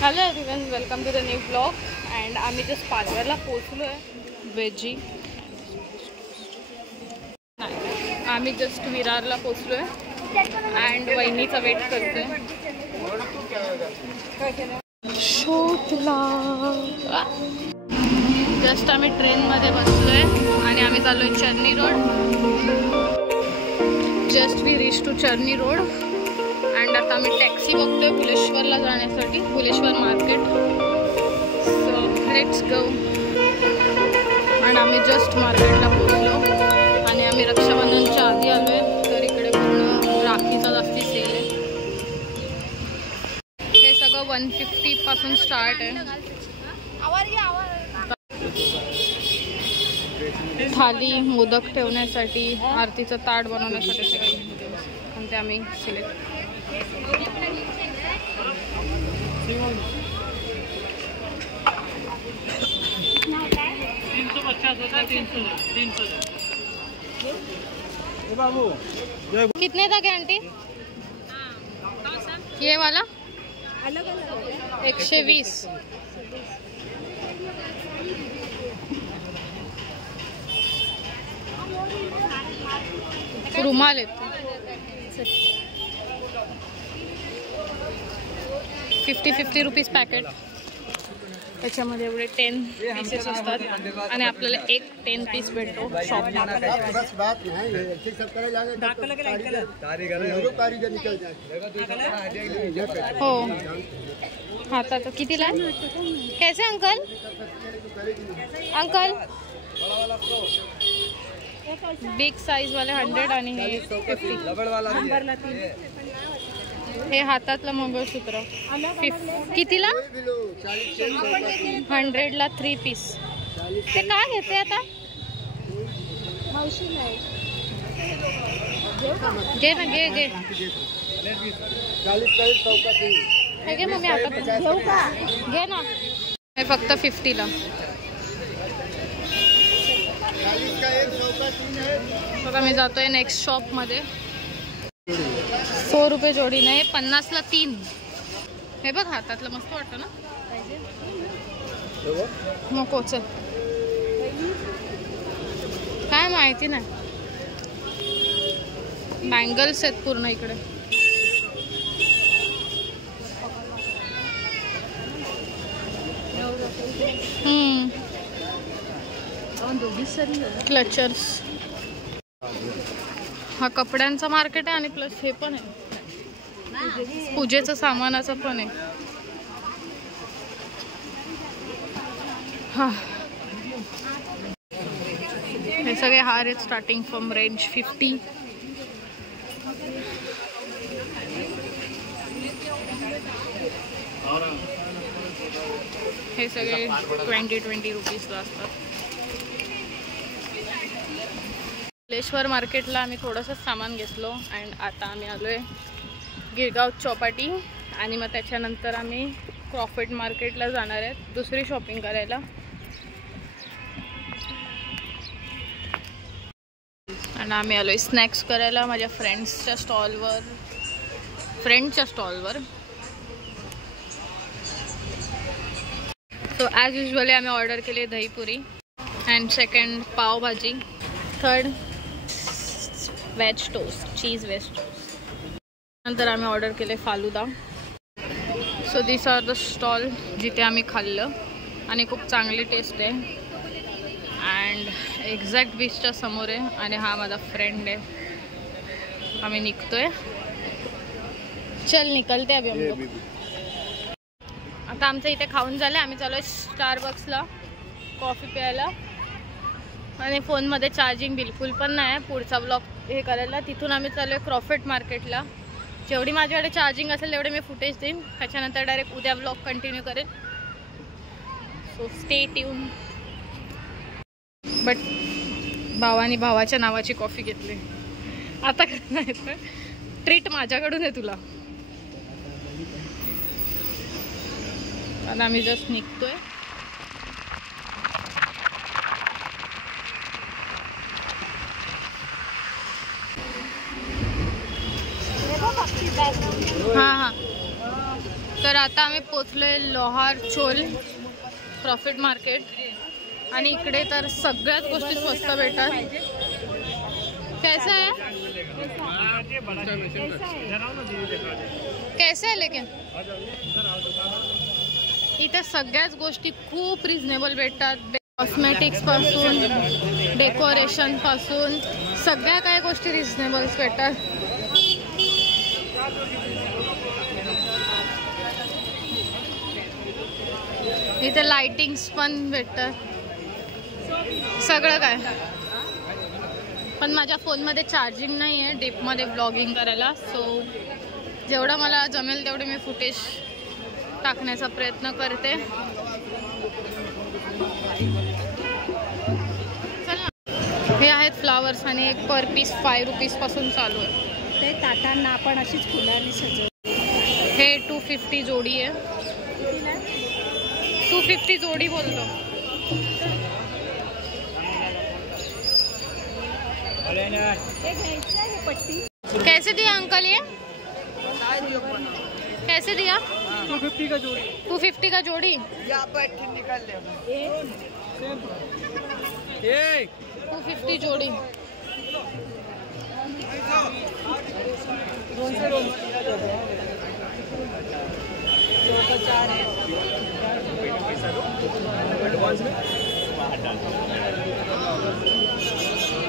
Hello everyone, welcome to the new blog. And आम्ही just पाचव्याला पोचलो आहे. वेजी नाही, आम्ही जस्ट विरारला पोचलो आहे अँड वहिनीचा वेट करतोय. शोधला जस्ट आम्ही ट्रेनमध्ये बसलो आहे आणि आम्ही चाललो आहे Charni Road. Just we reach to Charni Road and आता आम्ही टॅक्सी बघतोय भुलेश्वरला जाण्यासाठी, Bhuleshwar market. So let's go. आणि आम्ही जस्ट मार्केटला पोचलो आणि आम्ही रक्षाबंधनच्या आधी आलो आहे, तर इकडे पूर्ण राखीचा जास्ती सेल आहे. हे सगळं 150 पासून स्टार्ट आहे. थाली, मोदक ठेवण्यासाठी, आरतीचं ताट बनवण्यासाठी सगळे आणि ते आम्ही सिलेक्ट. कितने तक है आंटी? ये वाला 120. रुमाल येतो 50 रुपीज पॅकेट. त्याच्यामध्ये एवढे 10 पीसेस असतात आणि आपल्याला एक 10 पीस भेटतो शॉपमध्ये. हो हातात कितीला? कैसे अंकल? अंकल बिग साईज वाले 100 आणि हे 50. हे हातातलं मंगळसूत्र कितीला? 100ला 3 पीस. ते काय घेते आता? घे ना, घे घे घे मम्मी, आता घेऊ का? घे ना. हे फक्त 50ला. आता मी जातोय नेक्स्ट शॉप मध्ये. 100 रुपये जोडी नाही, 50ला 3. हे बघ हातातलं मस्त वाटतं ना. नको चल, काय माहिती नाही. बँगल्स आहेत पूर्ण इकडे. क्लचर्स. हा कपड्यांचा मार्केट आहे आणि प्लस हे पण आहे पूजेचं सामानाचं पण आहे. हा हे सगळे हार आहेत स्टार्टिंग फ्रॉम रेंज 50. हे सगळे 20 रुपीजला असतात. भुलेश्वर मार्केटला आम्ही थोडंसं सामान घेतलो अँड आता आम्ही आलो आहे गिरगाव चौपाटी आणि मग त्याच्यानंतर आम्ही क्रॉफर्ड मार्केटला जाणार आहेत दुसरी शॉपिंग करायला. आणि आम्ही आलो आहे स्नॅक्स करायला माझ्या फ्रेंडच्या स्टॉलवर. सो ॲज युजली आम्ही ऑर्डर केली dahi puri and second pav bhaji, third veg toast, cheese veg toast. नंतर आम्ही ऑर्डर केले falooda. So this are the stall जिथे आम्ही खाल्लं आणि खूप चांगली टेस्ट आहे. अँड एक्झॅक्ट बीचच्या समोर आहे आणि हा माझा फ्रेंड आहे. आम्ही निघतोय. चल निकलते अभि हम लोग. आता आमचं इथे खाऊन झालं. आम्ही चालू आहे स्टारबक्सला कॉफी प्यायला आणि फोनमध्ये चार्जिंग बिलकुल पण नाही आहे पुढचा ब्लॉग हे करायला. तिथून आम्ही चालू आहे क्रॉफर्ड मार्केटला. जेवढी माझ्याकडे चार्जिंग असेल तेवढे मी फुटेज देईन, त्याच्यानंतर डायरेक्ट उद्या ब्लॉग कंटिन्यू करेल. So stay tune. बट भावानी भावाच्या नावाची कॉफी घेतली. आता काय ट्रीट माझ्याकडून आहे तुला. आता आम्ही जस्ट निघतोय. हां हां तर आता आम्ही पोचलोय लोहार चोल प्रॉफिट मार्केट आणि इकडे तर सगळ्याच गोष्टी स्वस्त भेटतात. कैसा है कैसा है लेकिन इथे सगळ्याच गोष्टी खूप रिझनेबल भेटतात. कॉस्मेटिक्स पासून डेकोरेशन पासून सगळ्या काही गोष्टी रिझनेबल्स भेटतात. इथे लाइटिंग्स पण भेटतात सगळं काय. पण माझ्या फोनमध्ये चार्जिंग नाही आहे डीपमध्ये ब्लॉगिंग करायला, सो जेवढं मला जमेल तेवढे मी फुटेज टाकण्याचा प्रयत्न करते. चला, हे आहेत फ्लावर्स आणि एक पर पीस 5 रुपीज पासून चालू आहे. ते ताटांना आपण अशीच फुलांनी सजवतो. हे 250 जोडी आहे. 250 जोडी बोलतो. कैसे दिया अंकल ये? कैसे दिया? 250 का जोड़ी. 250 का जोड़ी. निकाल ले. 250 जोड़ी.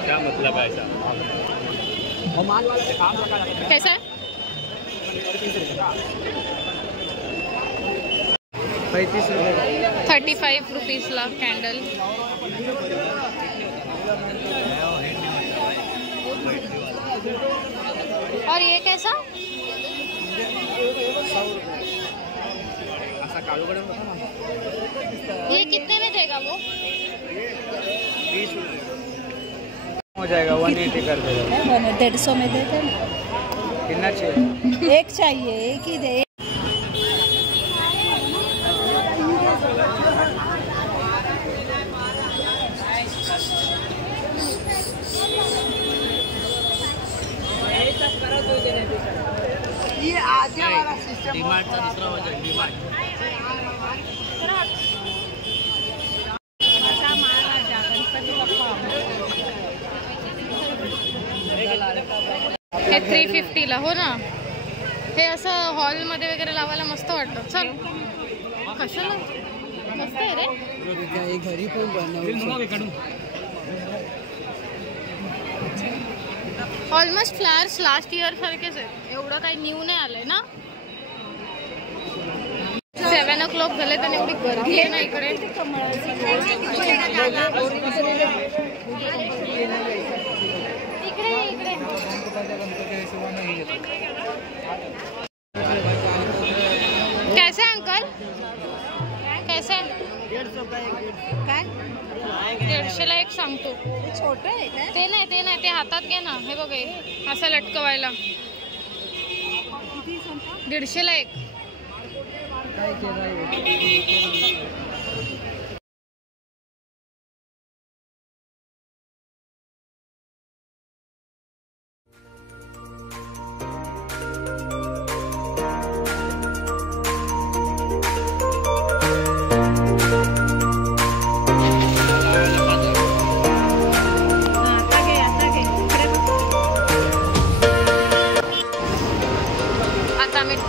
क्या मतलब है ऐसा? कैसा है? 35 रुपीज ला कैंडल. और ये कैसा? ये कितने में देगा वो? 20 हो जाएगा. 180 कर देगा. 150 में दे दे. कितना चाहिए? एक चाहिए, एक ही दे. ये आगे वाला सिस्टम डिमांडचा दुसरा वजन डिमांड. हे 350 ला. हो ना, हे असं हॉल मध्ये वगैरे लावायला मस्त वाटतं. चल, कशाला मस्त आहे रे. घरी पण बनवलं. ऑलमोस्ट फ्लावर्स लास्ट इयर सारखेच आहे. एवढं काही न्यू नाही आलंय ना. 7 o'clock झाले तर एवढी गर्दी आहे ना इकडे. कैसे अंकल? कैसे? 150 ला एक सांगतो. छोटं आहे का? ते नाही ते हातात घे ना. हे बघ, असं लटकवायला 150 ला एक.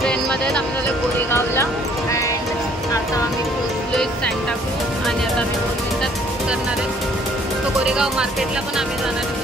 ट्रेनमध्ये आम्ही झालो गोरेगावला अँड आता आम्ही पोचलोय सॅन्टा क्रूज आणि आता आम्ही 2 मिनिटात उतरणार आहे. तो गोरेगाव मार्केटला पण आम्ही जाणार आहे.